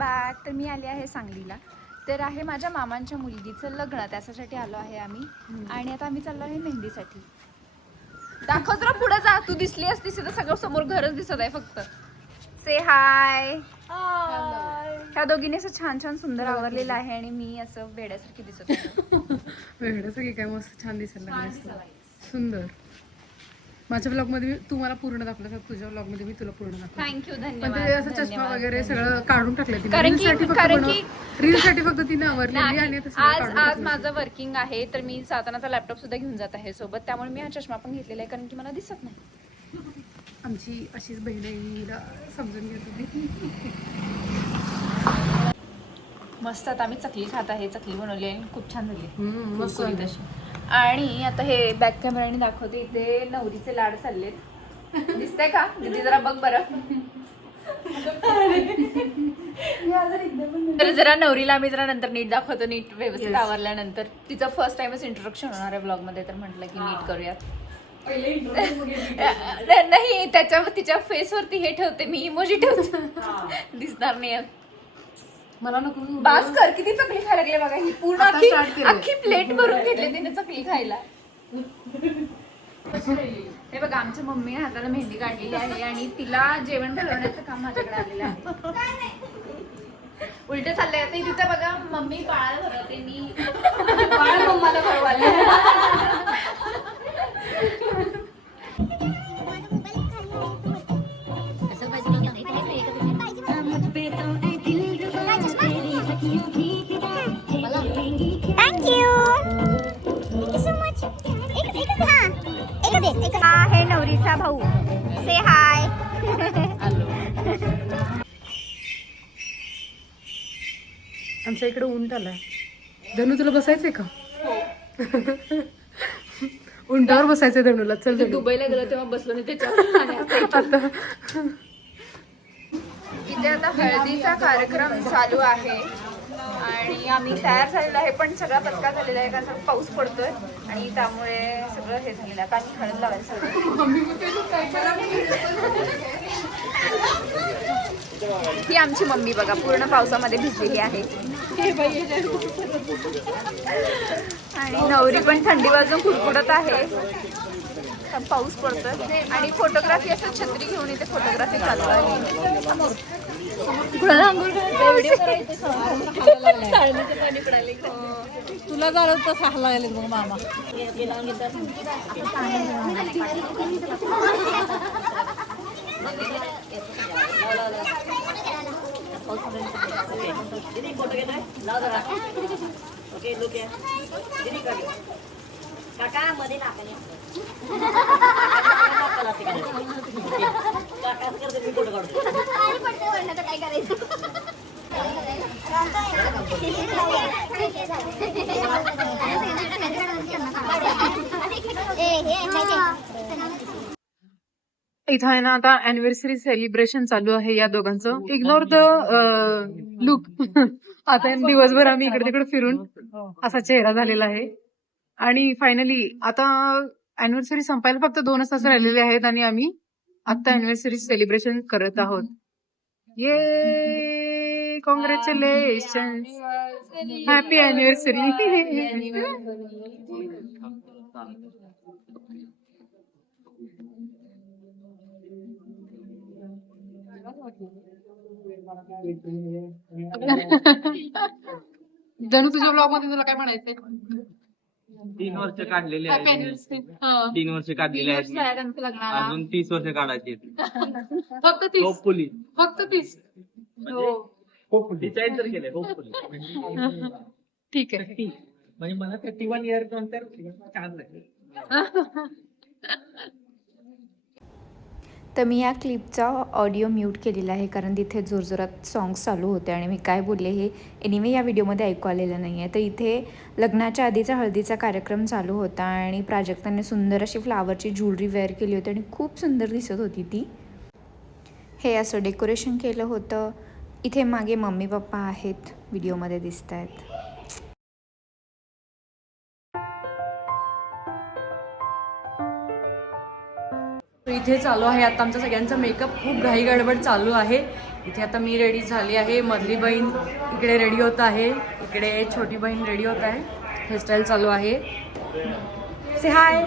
Back. तर मी आली आहे सांगलीला. तर आहे माझ्या मामांच्या मुलगीचं लग्न, त्याच्यासाठी आलो आहे आम्ही. आणि आता आम्ही चाललो आहे मेहंदीसाठी. दाखव जरा पुढे जा, तू दिसली असती तर सगळं समोर घरच दिसत आहे फक्त. से हाय. ह्या दोघींनी असं छान छान सुंदर आवरलेलं आहे आणि मी असं वेड्यासारखी दिसत होते. वेगळं काय मस्त छान दिसायला लागलं. सुंदर. माझ्या ब्लॉग मध्ये तू मला पूर्ण दाखवलं, तुझ्या ब्लॉग मध्ये मी तुला पूर्ण दाखवलं. थँक्यू, पण ते धन्यवाद. असं चष्मा वगैरे सगळं काढून टाकलं तिने. कारण की रील साठी फक्त तिने आवरलेली आणि आता सगळं काढून आज टाकलं. माझं वर्किंग आहे, तर मी जाताना लॅपटॉप सुद्धा घेऊन जात आहे सोबत. त्यामुळे मी हा चष्मा पण घेतलेला आहे, कारण की मला दिसत नाही. आमची अशीच बहीण आहे, हिला समजून घेत होती. मस्त. आता आम्ही चकली खात आहे. चकली बनवली आहे, खूप छान झाली, मस्त कुरकुरीत अशी. आणि आता हे बॅक कॅमेराने दाखवते. इथे नवरीचे लाड चाललेत. दिसतंय का दीदी? जरा बघ बरं. तर जरा नवरीला आम्ही जरा नंतर नीट दाखवतो, नीट व्यवस्थित आवरल्यानंतर. तिचं फर्स्ट टाइमच इंट्रोडक्शन होणार आहे ब्लॉग मध्ये, तर म्हटलं की नीट करूयात. नाही, त्याच्या तिच्या फेस वरती हे ठेवते मी, इमोजी ठेवते, दिसणार नाही. मला नको बास कर, किती चकली खायला लागले बघा. ही पूर्ण अख्खी प्लेट भरून घेतली तिने चकली खायला. हे बघा, आमच्या मम्मीने हाताला मेहंदी काढलेली आहे आणि तिला जेवण बनवण्याचं काम माझ्याकडे आलेलं आहे. उलट चाललंय आता तिथं बघा, मम्मी बाळाला भरवते, मी बाळ मम्माला भरवाले. हा आहे नवरीचा भाऊ. से हाय. आमच्या इकडे उंट आलाय. धनू तुला बसायचंय का? उंटावर बसायचंय धनूला. चल धनू. दुबईला गेलो तेव्हा बसलो नाही त्याच्यावर. इथे आता हळदीचा कार्यक्रम चालू आहे आणि आम्ही तयार झालेलो आहे, पण सगळा पचका झालेला आहे कारण पाऊस पडतोय आणि त्यामुळे सगळं हे झालेलं आहे. आता हळद लावायचं. ही आमची मम्मी बघा, पूर्ण पावसामध्ये भिजलेली आहे. आणि नवरी पण थंडी वाजून कुडकुडत आहे. पाऊस पडतोय आणि फोटोग्राफी, असं छत्री घेऊन इथे फोटोग्राफी चालू आहे. तुला झालं तर सहाला गेले मग मामा. इथं आहे ना आता अॅनिव्हर्सरी सेलिब्रेशन चालू आहे या दोघांचं. Ignore the look. आता दिवसभर आम्ही इकडे तिकडे फिरून असा चेहरा झालेला आहे. आणि फायनली आता अॅनिव्हर्सरी संपायला फक्त 2 तास राहिलेले आहेत आणि आम्ही आता अॅनिव्हर्सरी सेलिब्रेशन करत आहोत. ये कॉंग्रॅच्युलेशन, हॅपी अॅनिव्हर्सरी. जणू तुझ्या ब्लॉग मध्ये तुला काय म्हणायचंय? 3 वर्ष काढलेले आहेत. 3 वर्ष काढलेले आहेत. अजून 30 वर्ष काढायची. फक्त 30. होपफुली. फक्त 30. डिसाईड तर केले होपफुली. ठीक आहे. म्हणजे मला 31 इयर नंतर छान लागेल. तर मी या क्लिपचा ऑडिओ म्यूट केलेला आहे कारण तिथे जोरजोरात सॉंग्स चालू होते आणि मी काय बोलले हे एनिवे या व्हिडिओमध्ये ऐकू आलेलं नाही आहे. तर इथे लग्नाच्या आधीचा हळदीचा कार्यक्रम चालू होता आणि प्राजक्ताने सुंदर अशी फ्लावरची ज्वेलरी वेअर केली होती आणि खूप सुंदर दिसत होती ती. हे असं डेकोरेशन केलं होतं. इथे मागे मम्मी पप्पा आहेत, व्हिडिओमध्ये दिसत आहेत. इथे चालू आहे आता आमचा सगळ्यांचा मेकअप. खूप घाई गडबड चालू आहे. इथे आता मी रेडी झाली आहे, मधली बहीण इकडे रेडी होत आहे, इकडे छोटी बहीण रेडी होत आहे, हेअरस्टाईल चालू आहे. से हाय.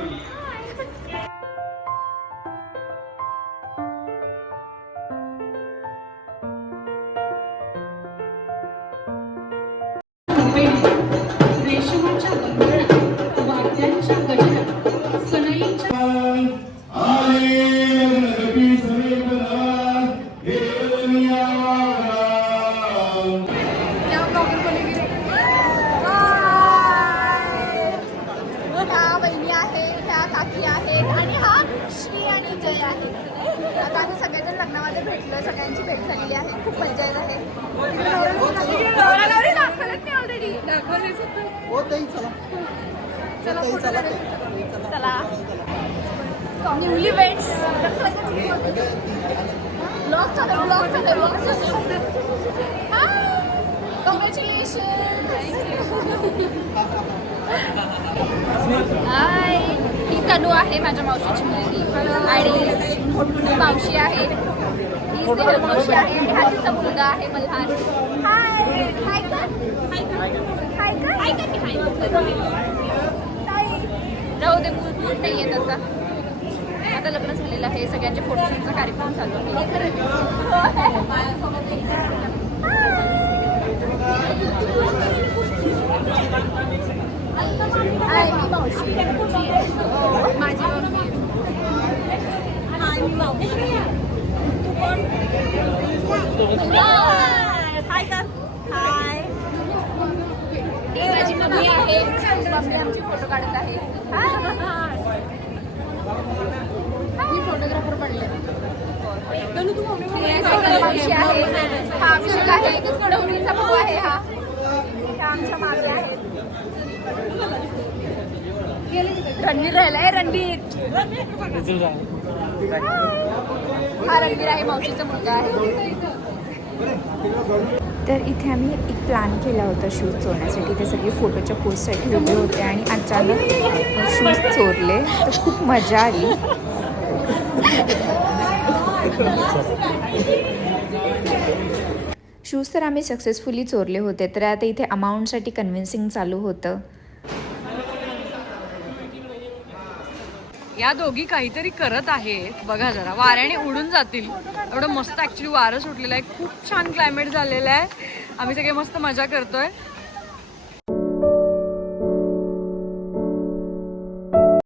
बहिणी आहे, ह्या काकी आहेत आणि हा श्री आणि जय आहे. आता आम्ही सगळेजण लग्नामध्ये भेटलो, सगळ्यांची भेट झालेली आहे, खूप मजा येत आहे. चला न्यूली वेड्स ब्लॉग चालू हाय, ही तनू आहे माझ्या मावशीची मुलगी आणि मावशी आहे, ही स्नेहल मावशी आहे आणि हा तिचा मुलगा आहे मल्हार. हाय हाय कर हाय कर हाय कर राहू दे, मूड नाही आहे त्याचा. आता लग्न झालेलं आहे, सगळ्यांचे फोटोशूटचा कार्यक्रम चालू आहे. हाय मी मावशी, माझी मम्मी. हाय मी मावशी. हाय कर हाय. ही माझी मम्मी आहे, मम्मी आमची फोटो काढत आहे. मी फोटोग्राफर बनले. मावशी आहे, हा अभिषेक आहे, गौरीचा भाऊ आहे, हा आमच्या मामी आहेत. रणवीर राहिलाय, रणवीर. हा रणवीर आहे, मावशीचा मुलगा आहे. तर इथे आम्ही एक प्लॅन केला होता शूज चोरण्यासाठी. ते सगळे फोटोच्या पोस्टसाठी उभे होते आणि अचानक शूज चोरले, तर खूप मजा आली. शूज तर आम्ही सक्सेसफुली चोरले होते. तर आता इथे अमाऊंटसाठी कन्व्हिन्सिंग चालू होतं. या दोघी काहीतरी करत आहेत बघा, जरा वाऱ्याने उडून जातील एवढं मस्त ऍक्च्युली वारं सुटलेलं आहे. खूप छान क्लायमेट झालेलं आहे, आम्ही सगळे मस्त मजा करतोय.